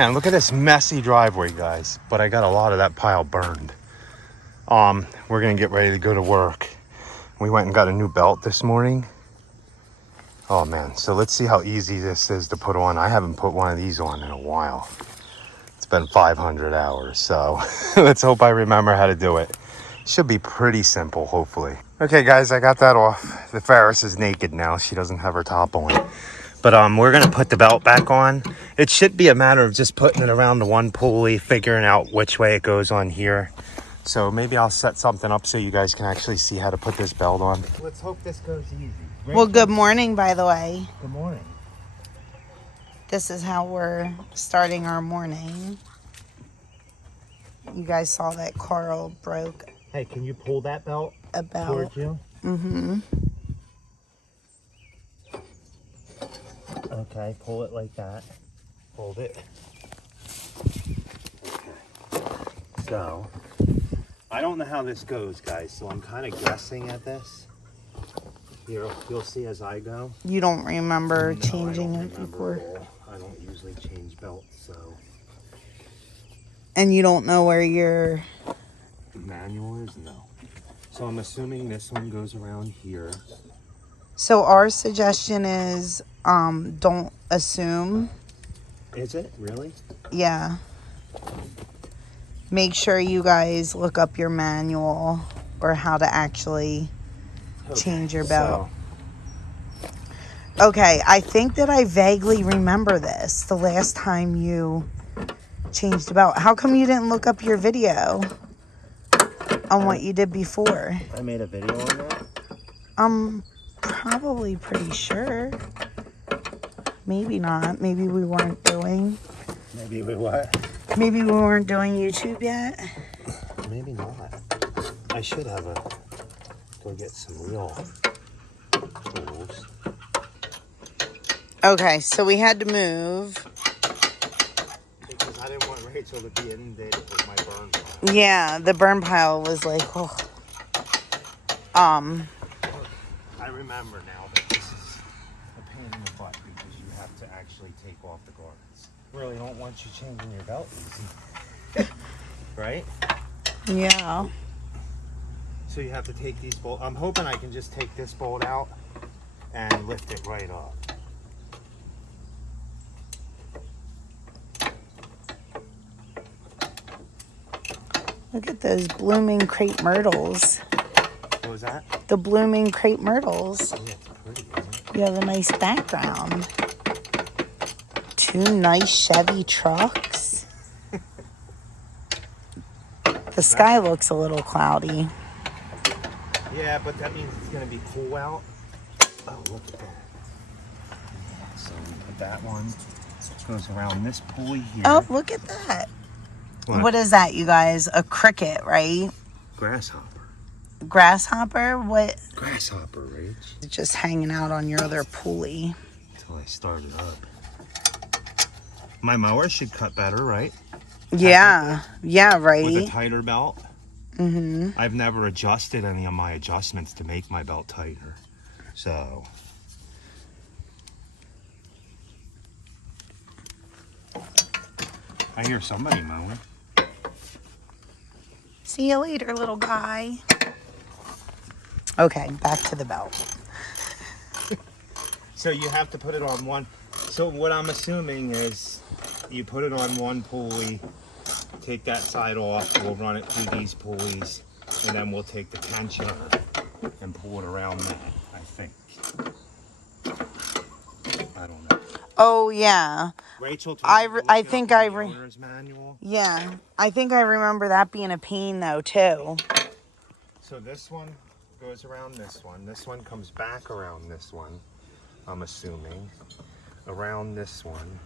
And look at this messy driveway, guys. But I got a lot of that pile burned. We're gonna get ready to go to work. We went and got a new belt this morning. Oh man, so let's see how easy this is to put on. I haven't put one of these on in a while. It's been 500 hours, so let's hope I remember how to do it. Should be pretty simple, hopefully. Okay guys, I got that off. The Ferris is naked now. She doesn't have her top on. But we're gonna put the belt back on. It should be a matter of just putting it around the one pulley, figuring out which way it goes on here. So maybe I'll set something up so you guys can actually see how to put this belt on. Let's hope this goes easy. Well, good morning, by the way. Good morning. This is how we're starting our morning. You guys saw that Carl broke Hey, can you pull that belt a belt. towards you? Mm-hmm. Okay, pull it like that. Hold it. Okay. So, I don't know how this goes, guys, so I'm kind of guessing at this. Here, you'll see as I go. You don't remember No, changing I don't it remember before? at all. I don't usually change belts, so. And you don't know where your Manual is? No. So I'm assuming this one goes around here. So our suggestion is don't assume. Is it? Really? Yeah. Make sure you guys look up your manual or how to actually change your belt. Okay, I think that I vaguely remember this the last time you changed the belt. How come you didn't look up your video on what you did before? I made a video on that? I'm probably pretty sure. Maybe not. Maybe we weren't doing. Maybe we what? Maybe we weren't doing YouTube yet. Maybe not. I should have go get some real tools. Okay, so we had to move. Because I didn't want Rachel to be inundated with my burn pile. Yeah, the burn pile was like, oh. I remember now that this is a pain in the butt because you have to actually take off the garments. Really don't want you changing your belt easy. Right? Yeah. So you have to take these bolts. I'm hoping I can just take this bolt out and lift it right up. Look at those blooming crepe myrtles. What was that? The blooming crepe myrtles. Yeah, it's pretty, isn't it? You have a nice background. Two nice Chevy trucks. The sky looks a little cloudy. Yeah, but that means it's going to be cool out. Oh, look at that. So we put that one. It goes around this pulley here. Oh, look at that. What is that, you guys? A cricket, right? Grasshopper. Grasshopper? What? Grasshopper, Rach. It's just hanging out on your other pulley. Until I start it up. My mower should cut better, right? Yeah. Yeah, right. With a tighter belt. Mm-hmm. I've never adjusted any of my adjustments to make my belt tighter. So. I hear somebody mowing. See you later, little guy. Okay, back to the belt. So you have to put it on one. So what I'm assuming is you put it on one pulley, take that side off, we'll run it through these pulleys, and then we'll take the tensioner and pull it around that, I think. I don't know. Oh, yeah. Rachel told I think I owner's manual. Yeah, I think I remember that being a pain though too. So this one goes around this one. This one comes back around this one, I'm assuming. Around this one.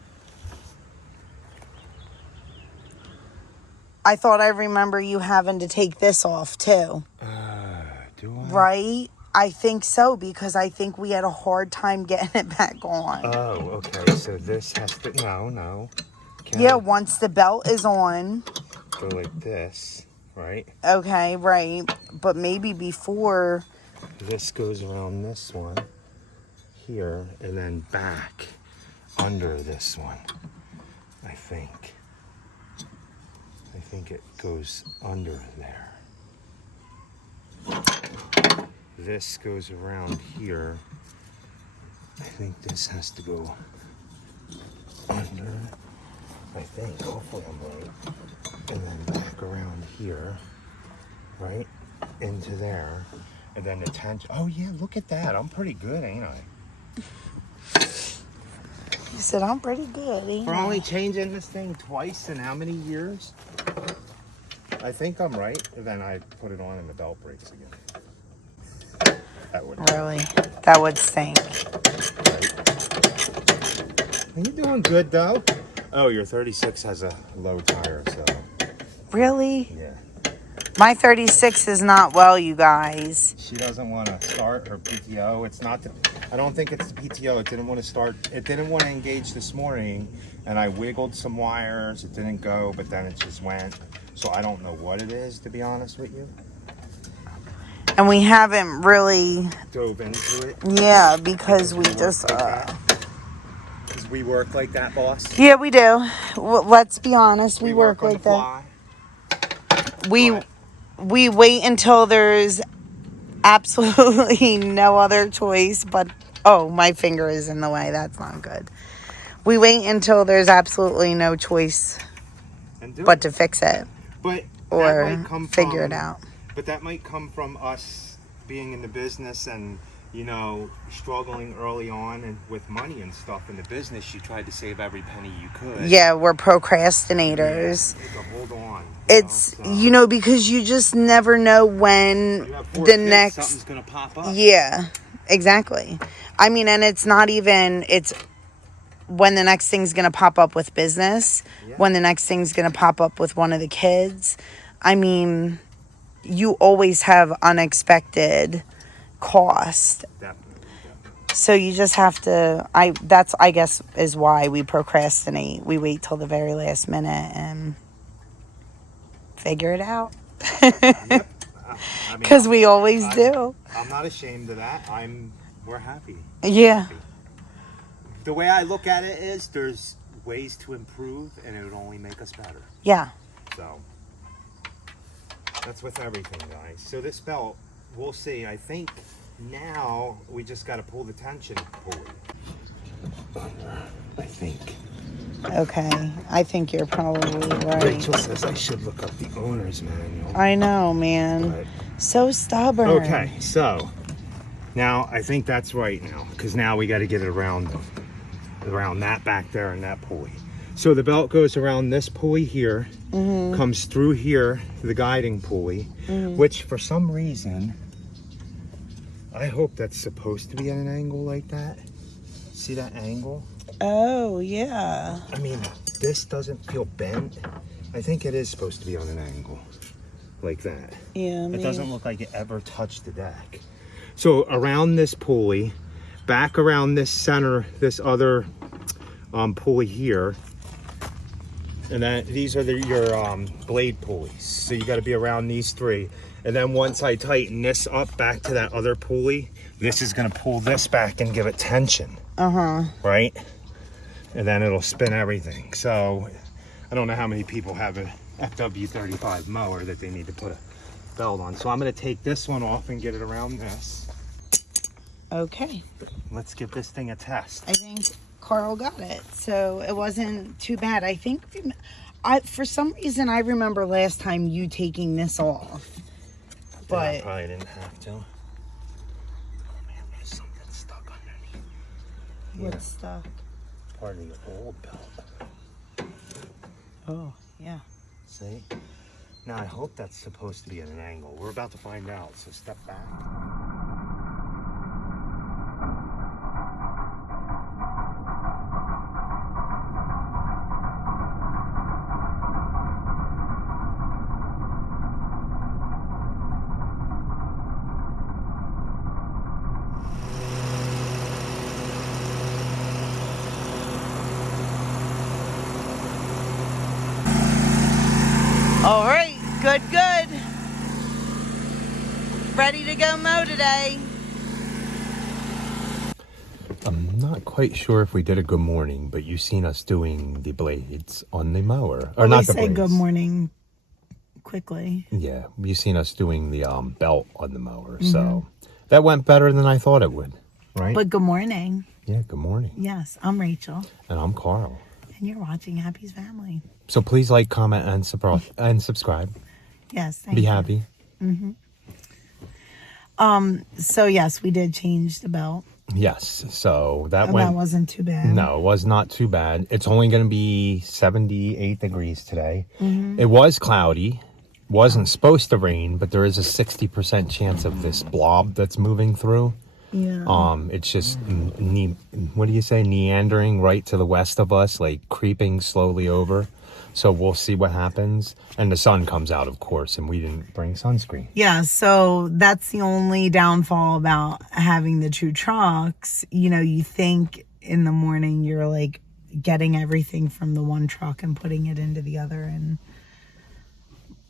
I thought I remember you having to take this off too. Do I? Right? I think so, because I think we had a hard time getting it back on. Oh, okay. So this has to... No. Yeah, once the belt is on. Go like this, right? Okay, right. But maybe before... This goes around this one here and then back under this one. I I think. I think it goes under there. This goes around here. I think this has to go under. I think. Hopefully I'm right. And then back around here. Right? Into there. And then the tension. Oh yeah, look at that. I'm pretty good, ain't I? You said I'm pretty good, ain't For I? only changing this thing twice in how many years? I think I'm right. And then I put it on and the belt breaks again. That would Really? That would stink. Are you doing good though? Oh, your 36 has a low tire, so Really? yeah. My 36 is not well, you guys. She doesn't want to start her PTO. It's not. I don't think it's the PTO. It didn't want to start. It didn't want to engage this morning, and I wiggled some wires. It didn't go, but then it just went. So I don't know what it is, to be honest with you. And we haven't really, Dove into it. yeah, because we work just, like that. Because we work like that, boss. yeah, we do. Let's be honest, we work on like the that. fly. We wait until there's absolutely no other choice but, oh, my finger is in the way. That's not good. We wait until there's absolutely no choice but to fix it But or figure it out. But that might come from us being in the business and, you know, struggling early on and with money and stuff in the business. You tried to save every penny you could. Yeah, we're procrastinators. Yeah, to hold on. It's, you know, because you just never know when the next... Something's going to pop up. Yeah, exactly. I mean, and it's not even... It's when the next thing's going to pop up with business. Yeah. When the next thing's going to pop up with one of the kids. I mean, you always have unexpected cost. Definitely. So you just have to... That's, I guess, is why we procrastinate. We wait till the very last minute and... figure it out. Yep. Because we always do. I'm not ashamed of that. We're happy. Yeah. Happy. The way I look at it is there's ways to improve and it would only make us better. Yeah. So that's with everything, guys. So this belt, we'll see. I think now we just got to pull the tension pulley. I think. Okay, I think you're probably right. Rachel says I should look up the owner's manual. I know, man. But, so stubborn. okay, so now I think that's right now, because now we got to get it around that back there and that pulley. So the belt goes around this pulley here, comes through here to the guiding pulley, which for some reason, I hope that's supposed to be at an angle like that. See that angle? Oh, yeah. I mean, this doesn't feel bent. I think it is supposed to be on an angle like that. Yeah, It doesn't look like it ever touched the deck. So around this pulley, back around this center, this other pulley here, and then these are your blade pulleys. So you got to be around these three. And then once I tighten this up back to that other pulley, this is going to pull this back and give it tension. Right? And then it'll spin everything. So I don't know how many people have a FW35 mower that they need to put a belt on. So I'm going to take this one off and get it around this. Okay. Let's give this thing a test. I think Carl got it. So it wasn't too bad. I think for some reason I remember last time you taking this off. But yeah, I probably didn't have to. Oh man, there's something stuck underneath. What's stuck? Part of the old belt. Oh, yeah. See? Now I hope that's supposed to be at an angle. We're about to find out, so step back. All right, good. Ready to go mow today. I'm not not quite sure if we did a good morning, but you seen us doing the blades on the mower. Or We not the say blades. good morning quickly. Yeah, you seen us doing the belt on the mower. Mm-hmm. So that went better than I thought it would. Right? But good morning. Yeah, good morning. Yes, I'm Rachel. And I'm Carl. And you're watching Happy's Family. So please like, comment, and subscribe. Yes, thank Be you. happy. So yes, we did change the belt. Yes. So that And went. that wasn't too bad. No, it was not too bad. It's only going to be 78 degrees today. It was cloudy. Wasn't supposed to rain, but there is a 60% chance of this blob that's moving through. Yeah. It's just what do you say, meandering right to the west of us, like creeping slowly over. So we'll see what happens. And the sun comes out, of course, and we didn't bring sunscreen. Yeah, so that's the only downfall about having the two trucks. You know, you think in the morning you're like getting everything from the one truck and putting it into the other, and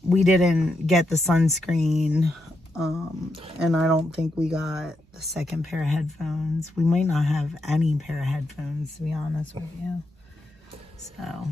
we didn't get the sunscreen, and I don't think we got the second pair of headphones. We might not have any pair of headphones, to be honest with you. So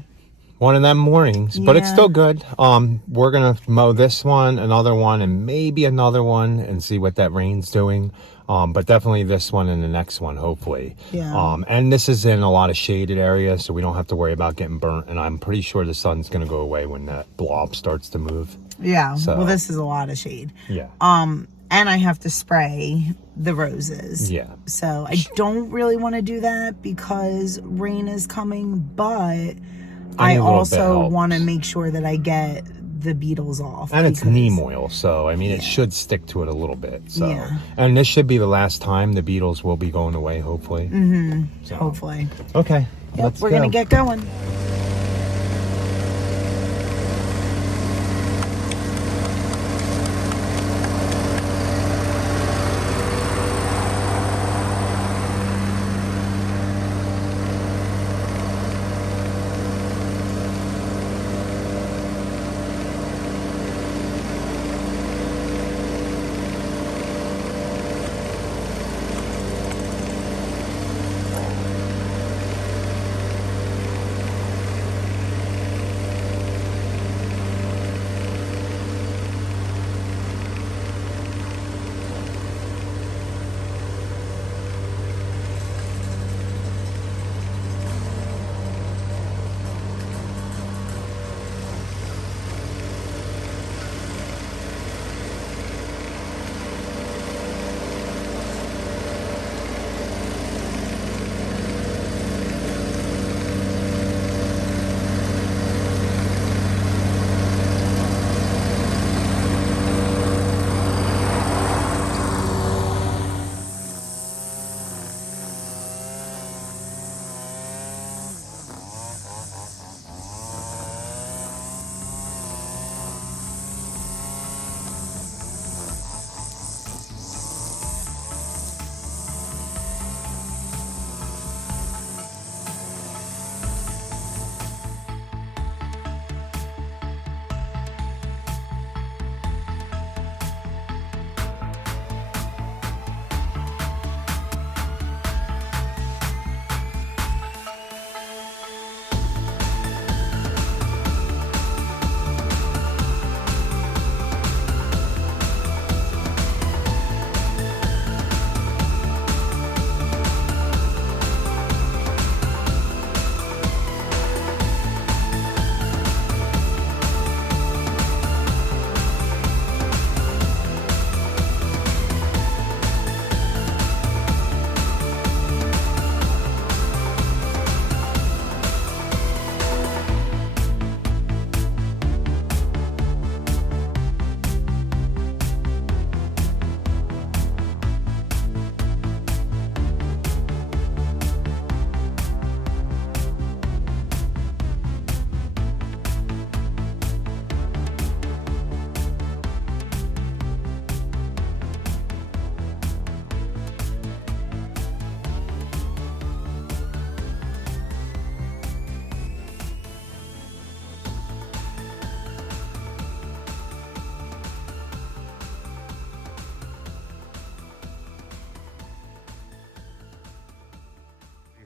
One of them mornings, but it's Yeah. still good. We're gonna mow this one, another one, and maybe another one, and see what that rain's doing. But definitely this one and the next one, hopefully. Yeah. And this is in a lot of shaded areas, so we don't have to worry about getting burnt. And I'm pretty sure the sun's gonna go away when that blob starts to move. yeah, So- well, this is a lot of shade. Yeah. And I have to spray the roses. Yeah. So I don't really want to do that because rain is coming, but I little bit also helps. want to make sure that I get the beetles off. And it's because- neem oil, so I mean it should stick to it a little bit. So, Yeah. and this should be the last time the beetles will be going away, hopefully. So, Hopefully. okay, Yep, let's we're go. going to get going.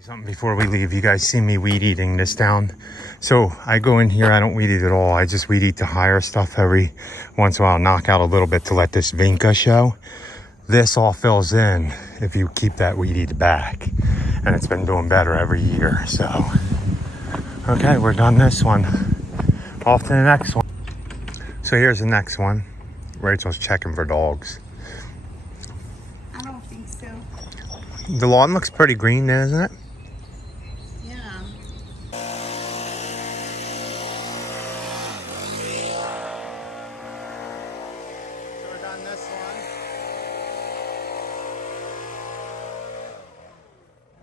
Something before we leave. You guys see me weed eating this down. So I go in here, I don't weed eat at all. I just weed eat the higher stuff every once in a while, knock out a little bit to let this vinca show. This all fills in if you keep that weed eat back. And it's been doing better every year, so. Okay, we're done this one. Off to the next one. So here's the next one. Rachel's checking for dogs. I don't think so. The lawn looks pretty green, isn't it? Yeah. So we're done this one.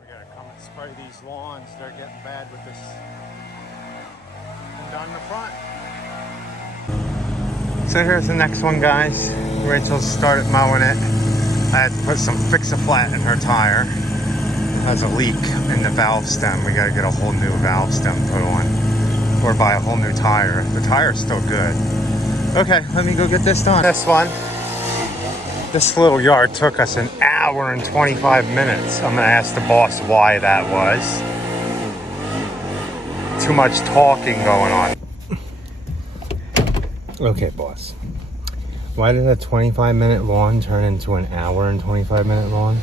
We gotta come and spray these lawns. They're getting bad with this. And done the front. So here's the next one, guys. Rachel started mowing it. I had to put some fix-a-flat in her tire. It has a leak in the valve stem. We gotta get a whole new valve stem put on. Or buy a whole new tire. The tire's still good. Okay, let me go get this done. This one. This little yard took us an hour and 25 minutes. I'm gonna ask the boss why that was. Too much talking going on. Okay, boss. Why did a 25-minute lawn turn into an hour and 25-minute lawn?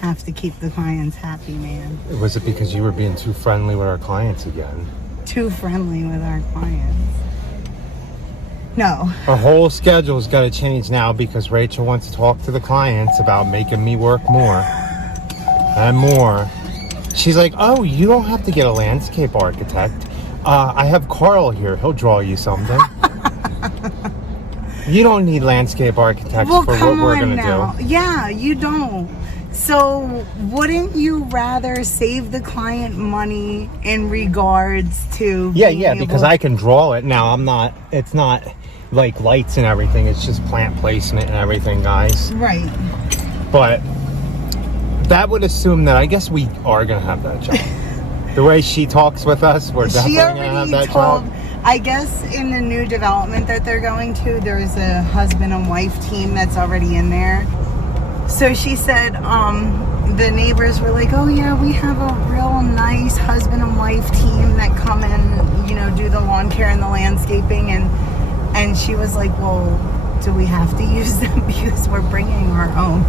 Have to keep the clients happy, man. Was it because you were being too friendly with our clients again? Too friendly with our clients. No. Our whole schedule's got to change now because Rachel wants to talk to the clients about making me work more and more. She's like, oh, you don't have to get a landscape architect. I have Carl here. He'll draw you something. You don't need landscape architects for what we're going to do. Yeah, you don't. So wouldn't you rather save the client money in regards to because I can draw it. Now, it's not like lights and everything. It's just plant placement and everything, guys. Right. But that would assume that I guess we are going to have that job. The way she talks with us, we're definitely going to have that job. I guess in the new development that they're going to, there's a husband and wife team that's already in there. So she said the neighbors were like, oh yeah, we have a real nice husband and wife team that come in, you know, do the lawn care and the landscaping. And she was like, well, do we have to use them because we're bringing our own?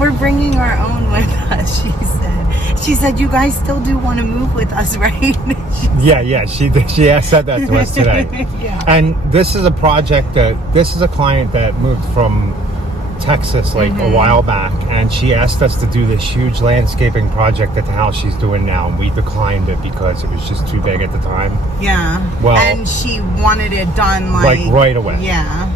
We're bringing our own with us, she said. She said, you guys still do want to move with us, right? Yeah, she said that to us today. Yeah. And this is a client that moved from Texas like a while back, and she asked us to do this huge landscaping project at the house she's doing now, and we declined it because it was just too big at the time. Yeah. Well, and she wanted it done like right away. Yeah.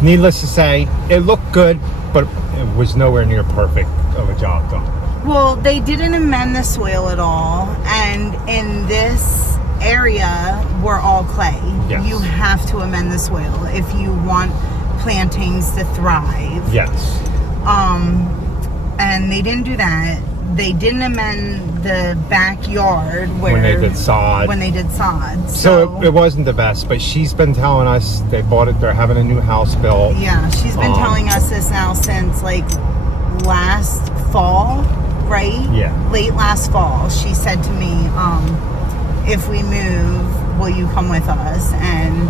Needless to say, it looked good, but it was nowhere near perfect of a job done. Well, they didn't amend the soil at all, and in this area, we're all clay. Yes. You have to amend the soil if you want plantings to thrive. Yes. And they didn't do that. They didn't amend the backyard when they did sod. So it wasn't the best, but she's been telling us they bought it. They're having a new house built. Yeah, she's been telling us this now since like last fall, right? Yeah. Late last fall. She said to me, if we move, will you come with us? And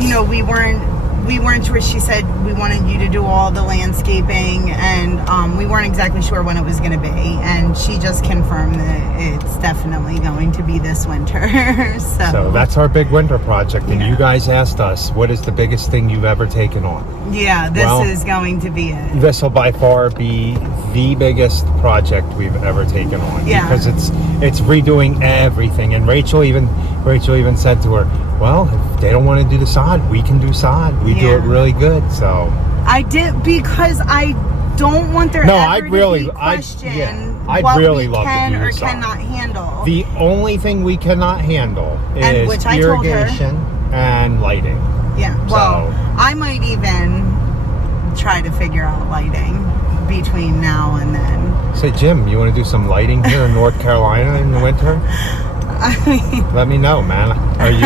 you know, we weren't sure. She said we wanted you to do all the landscaping, and we weren't exactly sure when it was going to be, and she just confirmed that it's definitely going to be this winter. So that's our big winter project, and you guys asked us, what is the biggest thing you've ever taken on? Yeah, this is going to be it. This will by far be the biggest project we've ever taken on, because it's redoing everything. And Rachel even said to her, well, if they don't want to do the sod, we can do sod. We do it really good. So I did, because I don't want there ever to be question what we can or cannot handle. The only thing we cannot handle is irrigation and lighting. Yeah, well, I might even try to figure out lighting between now and then. Say, Jim, you want to do some lighting here in North Carolina in the winter? I mean, Let me know, man. Are you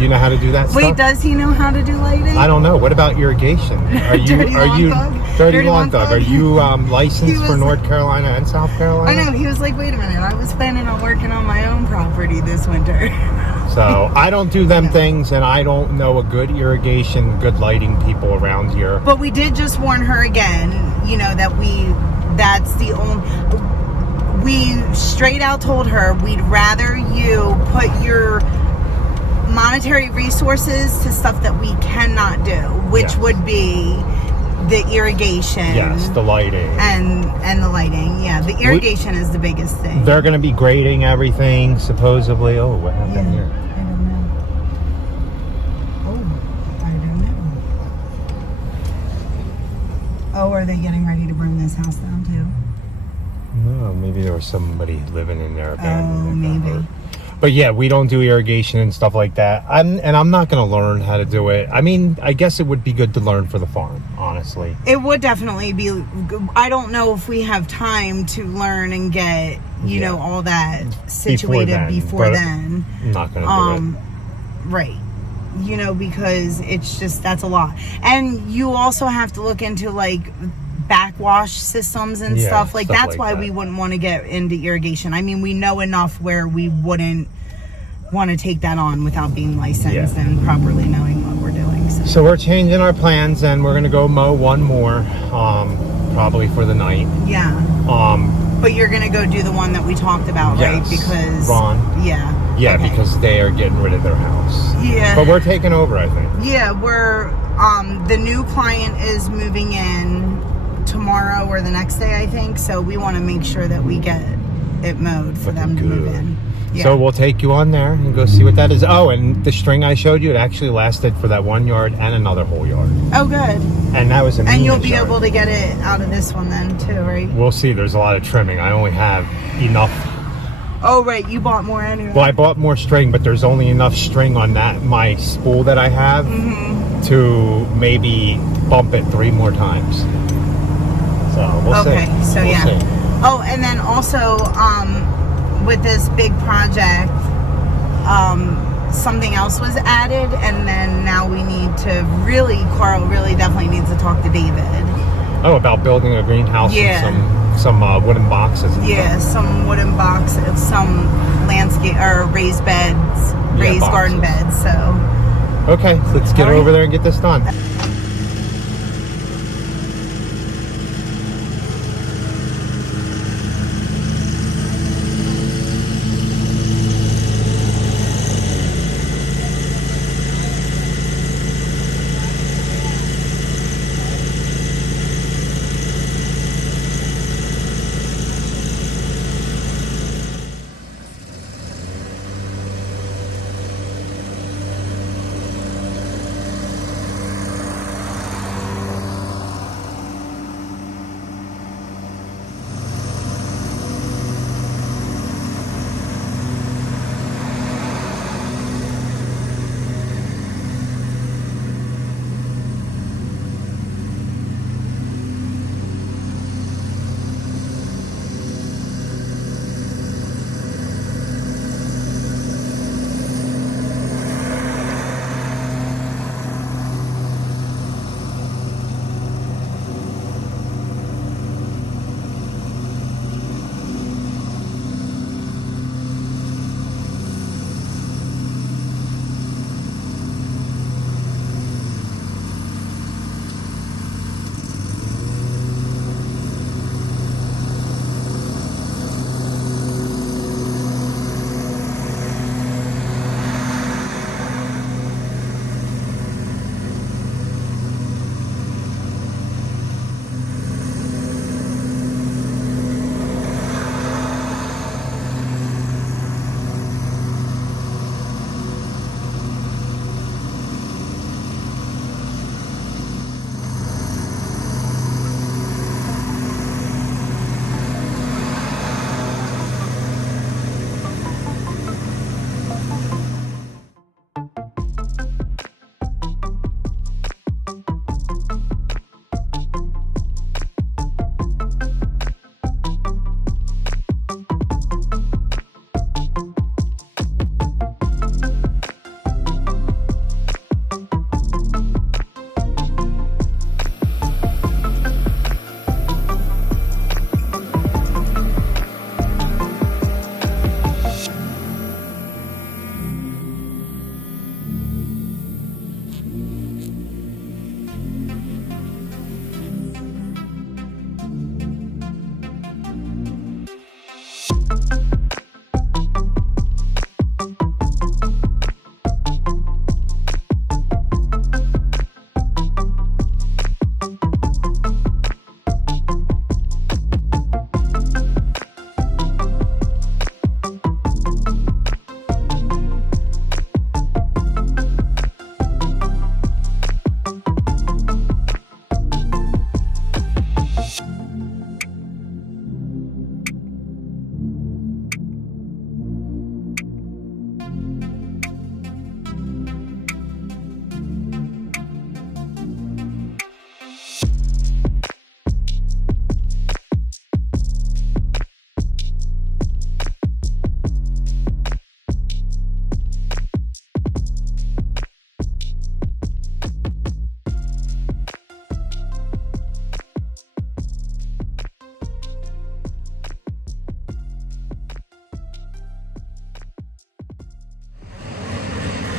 you know how to do that stuff? wait, does he know how to do lighting? I don't know. What about irrigation? Are you Dirty Lawn Thug? Are you licensed for North Carolina and South Carolina? I know. He was like, wait a minute. I was planning on working on my own property this winter. So I don't do them things, and I don't know a good irrigation, good lighting people around here. But we did just warn her again, you know, that's the only, we straight out told her we'd rather you put your monetary resources to stuff that we cannot do, which would be the irrigation. Yes, the lighting. And the lighting, yeah. The irrigation is the biggest thing. They're going to be grading everything, supposedly. Oh, what happened here? I don't know. Oh, I don't know. Oh, are they getting ready to burn this house down too? No, maybe there was somebody living in there abandoned. Oh, maybe. But yeah, we don't do irrigation and stuff like that. I'm not going to learn how to do it. I mean, I guess it would be good to learn for the farm, honestly. It would definitely be. I don't know if we have time to learn and get, you know, all that situated before then. I'm not going to do it. Right. You know, because it's just, that's a lot. And you also have to look into like backwash systems and stuff like that's why we wouldn't want to get into irrigation. I mean, we know enough where we wouldn't want to take that on without being licensed and properly knowing what we're doing. So we're changing our plans, and we're gonna go mow one more, probably for the night. Yeah. But you're gonna go do the one that we talked about, right? Because Ron. Yeah, because they are getting rid of their house. Yeah. But we're taking over, I think. Yeah, we're the new client is moving in tomorrow or the next day, I think. So we want to make sure that we get it mowed for them to move in. Yeah. So we'll take you on there and go see what that is. Oh, and the string I showed you, it actually lasted for that 1 yard and another whole yard. Oh, good. And that was a And you'll be able to get it out of this one then too, right? We'll see. There's a lot of trimming. I only have enough. Oh, right. You bought more anyway. Well, I bought more string, but there's only enough string on my spool that I have to maybe bump it 3 more times. So we'll see. Okay, so we'll see. Oh, and then also with this big project, something else was added, and then now we need to Carl really definitely needs to talk to David. Oh, about building a greenhouse and some wooden boxes. And stuff. Some wooden boxes, some landscape or raised beds, raised garden beds. So. Okay, let's get over there and get this done.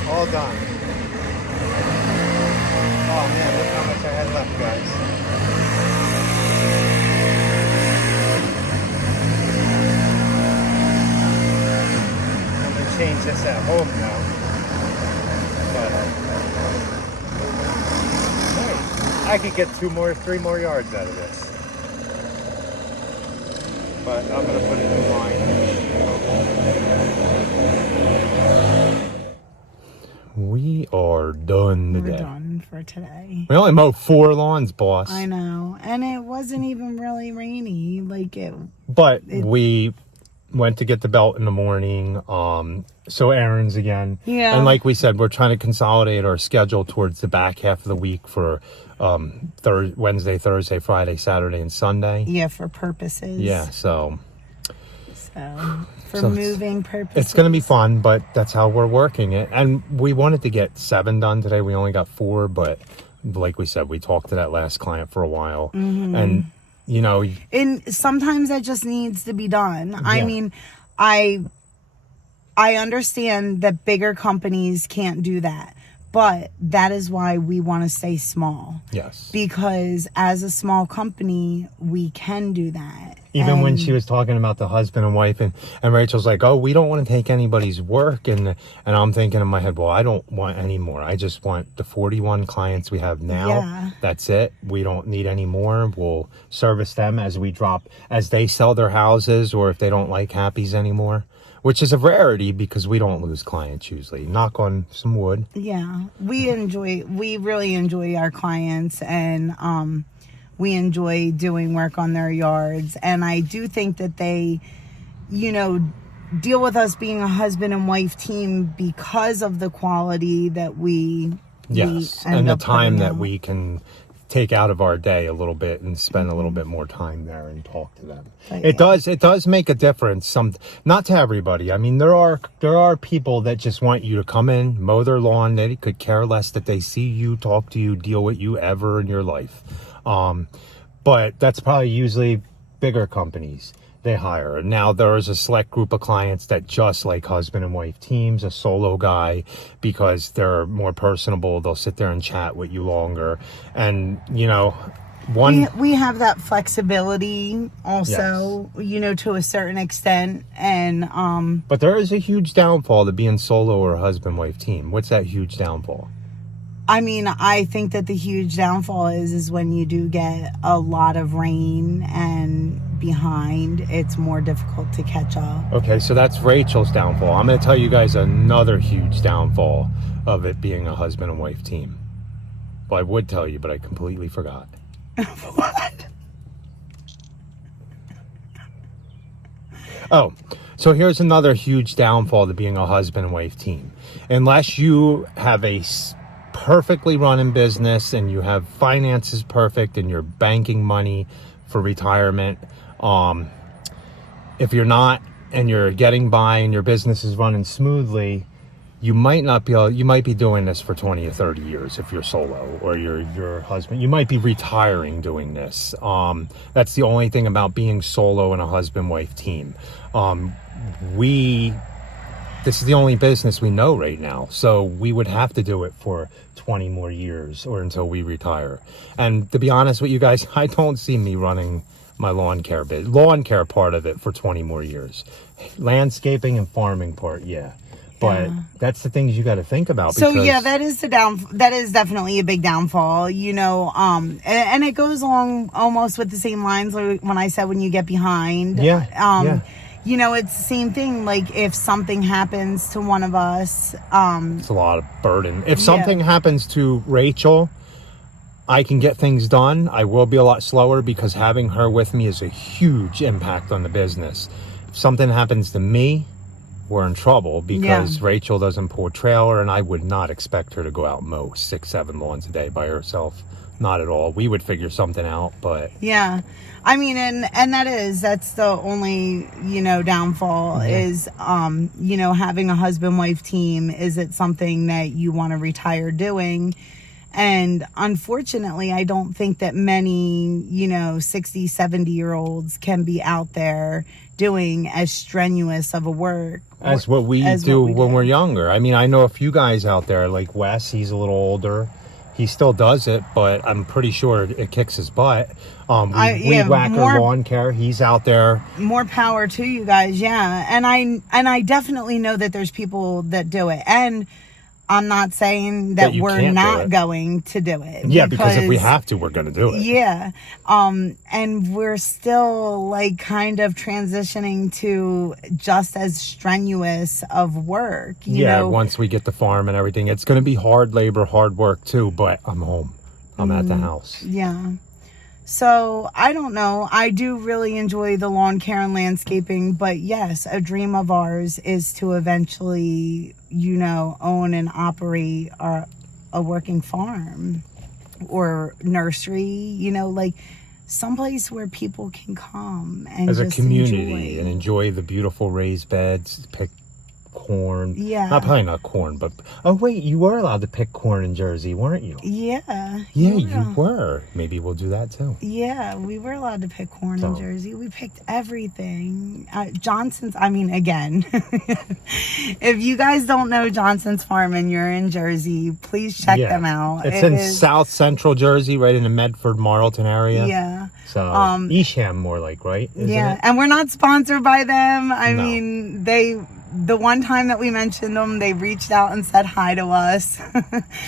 All done. Oh man, look how much I had left, guys. I'm gonna change this at home now. But nice. I could get 3 more yards out of this. But I'm gonna put it in line. We are done today. We're done for today. We only mowed 4 lawns, boss. I know. And it wasn't even really rainy. But we went to get the belt in the morning. So errands again. Yeah. And like we said, we're trying to consolidate our schedule towards the back half of the week for Wednesday, Thursday, Friday, Saturday, and Sunday. Yeah, for purposes. Yeah, so for moving purposes. It's going to be fun, but that's how we're working it. And we wanted to get 7 done today. We only got 4, but like we said, we talked to that last client for a while. Mm-hmm. And, you know. And sometimes that just needs to be done. Yeah. I mean, I understand that bigger companies can't do that. But that is why we want to stay small. Yes. Because as a small company, we can do that. Even when she was talking about the husband and wife, and Rachel's like, oh, we don't want to take anybody's work. And I'm thinking in my head, well, I don't want any more. I just want the 41 clients we have now. Yeah. That's it. We don't need any more. We'll service them as they sell their houses, or if they don't like Happy's anymore. Which is a rarity because we don't lose clients usually. Knock on some wood. Yeah. We really enjoy our clients, and we enjoy doing work on their yards. And I do think that they, deal with us being a husband and wife team because of the quality that we and the time that we can take out of our day a little bit and spend a little bit more time there and talk to them. It does make a difference. Not to everybody. I mean, there are people that just want you to come in, mow their lawn. They could care less that they see you, talk to you, deal with you ever in your life. But that's probably usually bigger companies they hire. Now there is a select group of clients that just like husband and wife teams, a solo guy, because they're more personable. They'll sit there and chat with you longer. And, we have that flexibility also, yes, to a certain extent. And, but there is a huge downfall to being solo or a husband-wife team. What's that huge downfall? I mean, I think that the huge downfall is when you do get a lot of rain and behind, it's more difficult to catch up. Okay, so that's Rachel's downfall. I'm going to tell you guys another huge downfall of it being a husband and wife team. Well, I would tell you, but I completely forgot. What? Oh, so here's another huge downfall to being a husband and wife team. Unless you have a perfectly running business and you have finances perfect and you're banking money for retirement, if you're not and you're getting by and your business is running smoothly, you might be doing this for 20 or 30 years if you're solo, or your husband, you might be retiring doing this. That's the only thing about being solo and a husband-wife team. This is the only business we know right now, so we would have to do it for 20 more years or until we retire. And to be honest with you guys, I don't see me running my lawn care part of it for 20 more years. Landscaping and farming part, yeah. But Yeah. that's the things you got to think about. So because, yeah, that is definitely a big downfall, you know, and it goes along almost with the same lines like when I said when you get behind. Yeah. You know, it's the same thing. Like if something happens to one of us, It's a lot of burden. If something happens to Rachel, I can get things done. I will be a lot slower because having her with me is a huge impact on the business. If something happens to me, we're in trouble because Rachel doesn't pull a trailer, and I would not expect her to go out and mow 6-7 lawns a day by herself. Not at all. We would figure something out, but yeah, I mean, and that's the only, you know, downfall is, you know, having a husband-wife team. Is it something that you want to retire doing? And unfortunately, I don't think that many, you know, 60, 70-year-olds can be out there doing as strenuous of a work as what we do when we're younger. I mean, I know a few guys out there like Wes. He's a little older. He still does it, but I'm pretty sure it kicks his butt. Weed whacker, lawn care. He's out there. More power to you guys, yeah. And I definitely know that there's people that do it, and I'm not saying that we're not going to do it. Yeah, because if we have to, we're going to do it. Yeah. And we're still like kind of transitioning to just as strenuous of work. You know? Once we get the farm and everything, it's going to be hard labor, hard work too, but I'm home. I'm at the house. Yeah. So I don't know. I do really enjoy the lawn care and landscaping, but yes, a dream of ours is to eventually, you know, own and operate a working farm or nursery, you know, like someplace where people can come and as a just community and enjoy the beautiful raised beds, pick corn. Yeah. Probably not corn, but oh wait, you were allowed to pick corn in Jersey, weren't you? Yeah. You were. Maybe we'll do that too. Yeah, we were allowed to pick corn in Jersey. We picked everything. Johnson's, I mean, again, if you guys don't know Johnson's Farm and you're in Jersey, please check them out. It's in South Central Jersey, right in the Medford, Marlton area. Yeah. So, Esham more like, right? Isn't it? And we're not sponsored by them. I mean, the one time that we mentioned them, they reached out and said hi to us.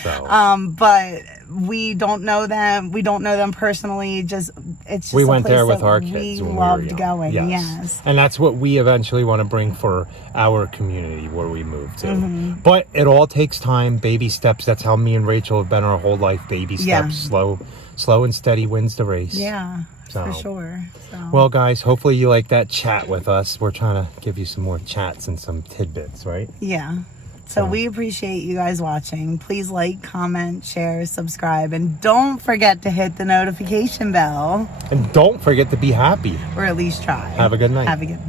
But we don't know them. We don't know them personally. It's just we went there with our kids. We when loved we were going. Yes. And that's what we eventually want to bring for our community where we move to. But it all takes time, baby steps. That's how me and Rachel have been our whole life. Baby steps, slow and steady wins the race. Yeah. For sure. Well, guys, hopefully you like that chat with us. We're trying to give you some more chats and some tidbits, right? Yeah. So we appreciate you guys watching. Please like, comment, share, subscribe, and don't forget to hit the notification bell. And don't forget to be happy. Or at least try. Have a good night. Have a good